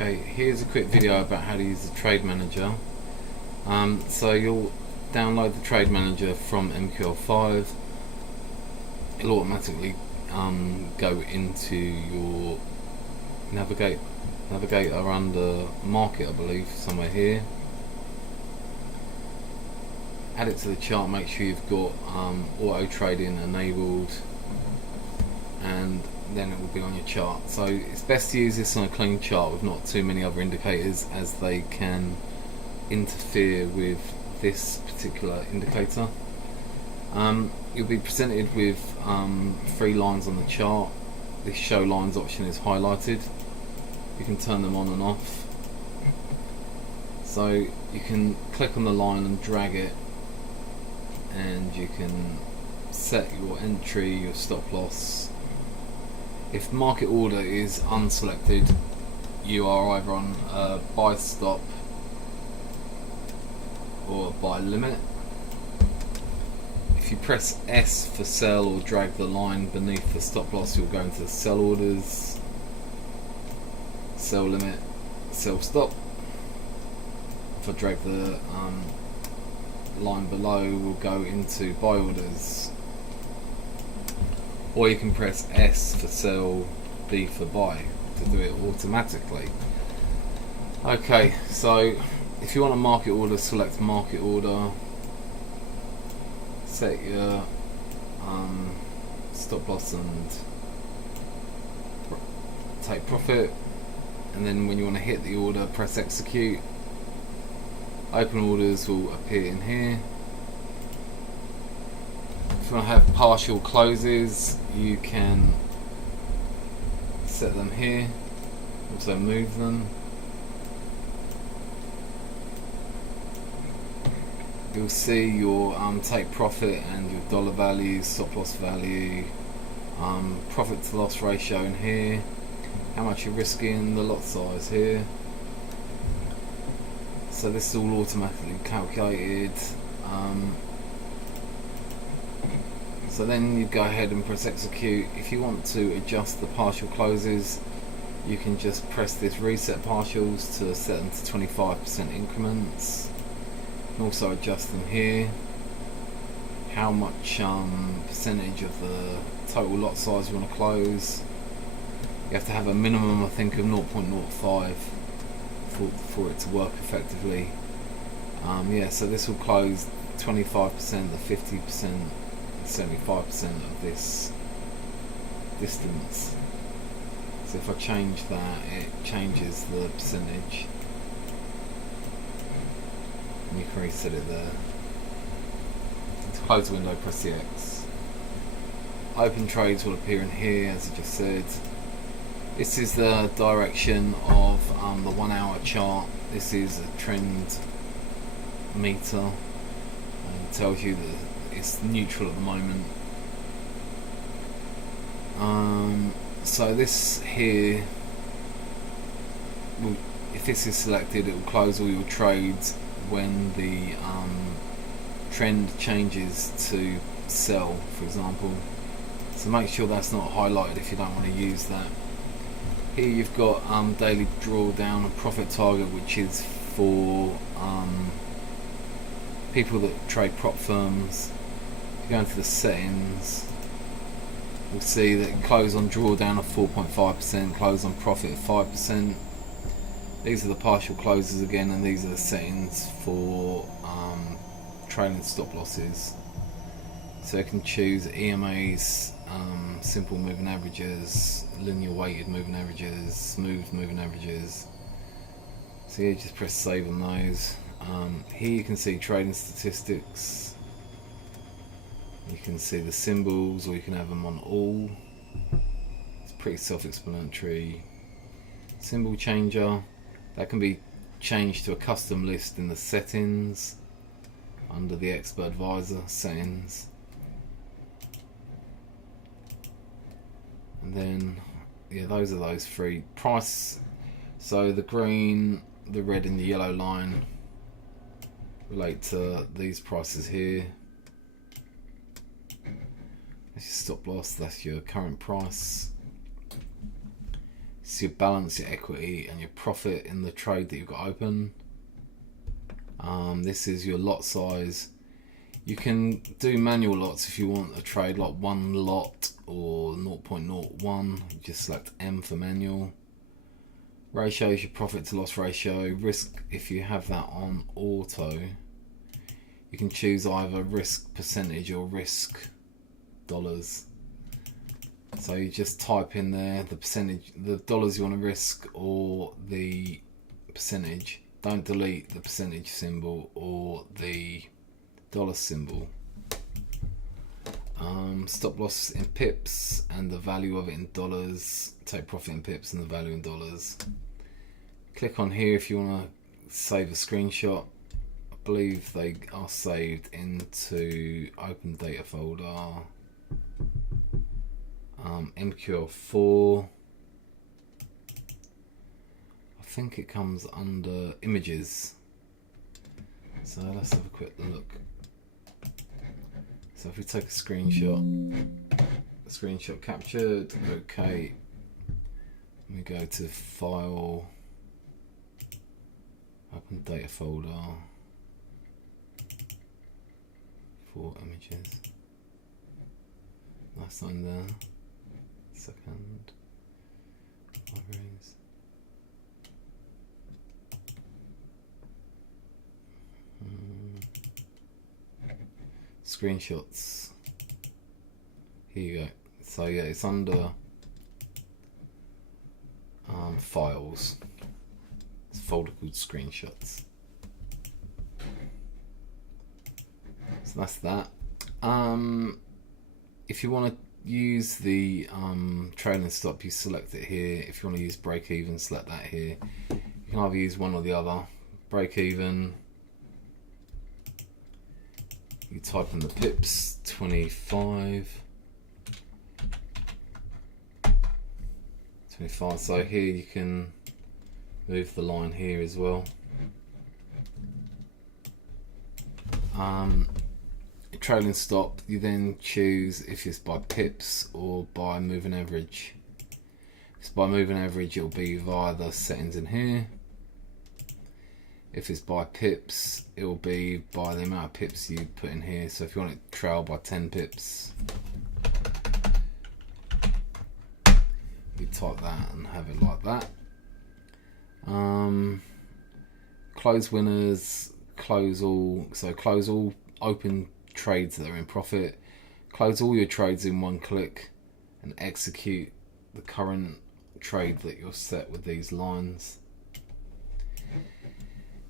Okay, here's a quick video about how to use the Trade Manager. So you'll download the Trade Manager from MQL5. It'll automatically go into your navigator under Market, I believe, somewhere here. Add it to the chart, make sure you've got auto trading enabled, and then it will be on your chart. So it's best to use this on a clean chart with not too many other indicators, as they can interfere with this particular indicator. You'll be presented with 3 lines on the chart. This show lines option is highlighted. You can turn them on and off. So you can click on the line and drag it, and you can set your entry, your stop loss. If market order is unselected, you are either on a buy stop or a buy limit. If you press S for sell or drag the line beneath the stop loss, you'll go into the sell orders, sell limit, sell stop. If I drag the line below, we'll go into buy orders. Or you can press S for sell, B for buy to do it automatically. Okay, so if you want a market order, select market order, set your stop loss and take profit, and then when you want to hit the order, press execute. Open orders will appear in here. If you want to have partial closes, you can set them here, also move them. You'll see your take profit and your dollar value, stop loss value, profit to loss ratio in here, how much you're risking, the lot size here. So this is all automatically calculated. So then you go ahead and press execute. If you want to adjust the partial closes, you can just press this reset partials to set them to 25% increments. You can also adjust them here. How much percentage of the total lot size you want to close. You have to have a minimum, I think, of 0.05 for it to work effectively. Yeah, so this will close 25%, the 50%, 75% of this distance. So if I change that, it changes the percentage, and you can reset it there. To close the window, press the X. Open trades will appear in here, as I just said. This is the direction of the 1 hour chart. This is a trend meter, and it tells you that it's neutral at the moment. So this here, if this is selected, it will close all your trades when the trend changes to sell, for example. So make sure that's not highlighted if you don't want to use that. Here you've got daily drawdown and profit target, which is for people that trade prop firms. If you go into the settings, you'll see that it close on drawdown of 4.5%, close on profit of 5%. These are the partial closes again, and these are the settings for trailing stop losses. So you can choose EMAs, simple moving averages, linear weighted moving averages, smooth moving averages. So yeah, just press save on those. Here you can see trading statistics. You can see the symbols, or you can have them on all. It's pretty self-explanatory. Symbol changer, that can be changed to a custom list in the settings under the expert advisor settings. And then yeah, those are those 3. Price, so the green, the red and the yellow line relate to these prices here. That's your stop loss, that's your current price. This is your balance, your equity, and your profit in the trade that you've got open. This is your lot size. You can do manual lots if you want a trade like one lot or 0.01. Just select M for manual. Ratio is your profit to loss ratio. Risk, if you have that on auto, you can choose either risk percentage or risk dollars. So you just type in there the percentage, the dollars you want to risk or the percentage. Don't delete the percentage symbol or the dollar symbol. Stop loss in pips and the value of it in dollars. Take profit in pips and the value in dollars. Click on here if you want to save a screenshot. I believe they are saved into open data folder. MQL4. I think it comes under images. So let's have a quick look. So if we take a screenshot captured, okay. We go to file, open data folder, for images. That's not in there. Second. Libraries. Screenshots. Here you go. So yeah, it's under files. It's a folder called screenshots. So that's that. If you want to use the trailing stop, you select it here. If you want to use break even, select that here. You can either use one or the other. Break even. You type in the pips, 25. 25. So here you can move the line here as well. Trailing stop, you then choose if it's by pips or by moving average. If it's by moving average, it'll be via the settings in here. If it's by pips, it will be by the amount of pips you put in here. So if you want it to trail by 10 pips, you type that and have it like that. Close winners, close all. So close all open trades that are in profit. Close all your trades in one click and execute the current trade that you're set with these lines.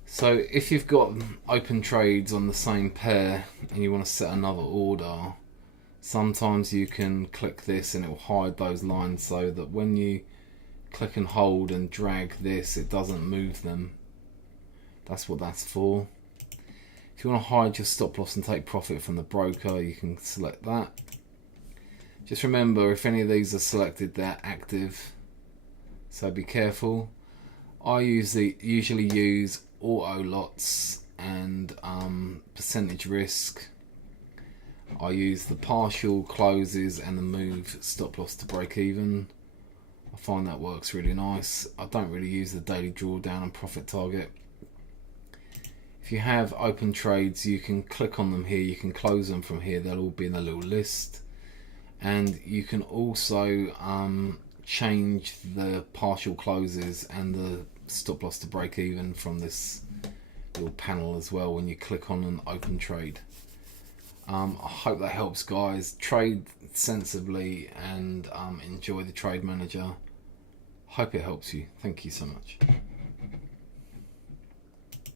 So if you've got open trades on the same pair and you want to set another order, sometimes you can click this and it will hide those lines so that when you click and hold and drag this, it doesn't move them. That's what that's for. If you want to hide your stop loss and take profit from the broker, you can select that. Just remember, if any of these are selected, they're active, so be careful. I usually use auto lots and percentage risk. I use the partial closes and the move stop loss to break even. I find that works really nice. I don't really use the daily drawdown and profit target. If you have open trades, you can click on them here, you can close them from here, they'll all be in a little list. And you can also change the partial closes and the stop loss to break even from this little panel as well when you click on an open trade. I hope that helps, guys. Trade sensibly and enjoy the trade manager. Hope it helps you. Thank you so much.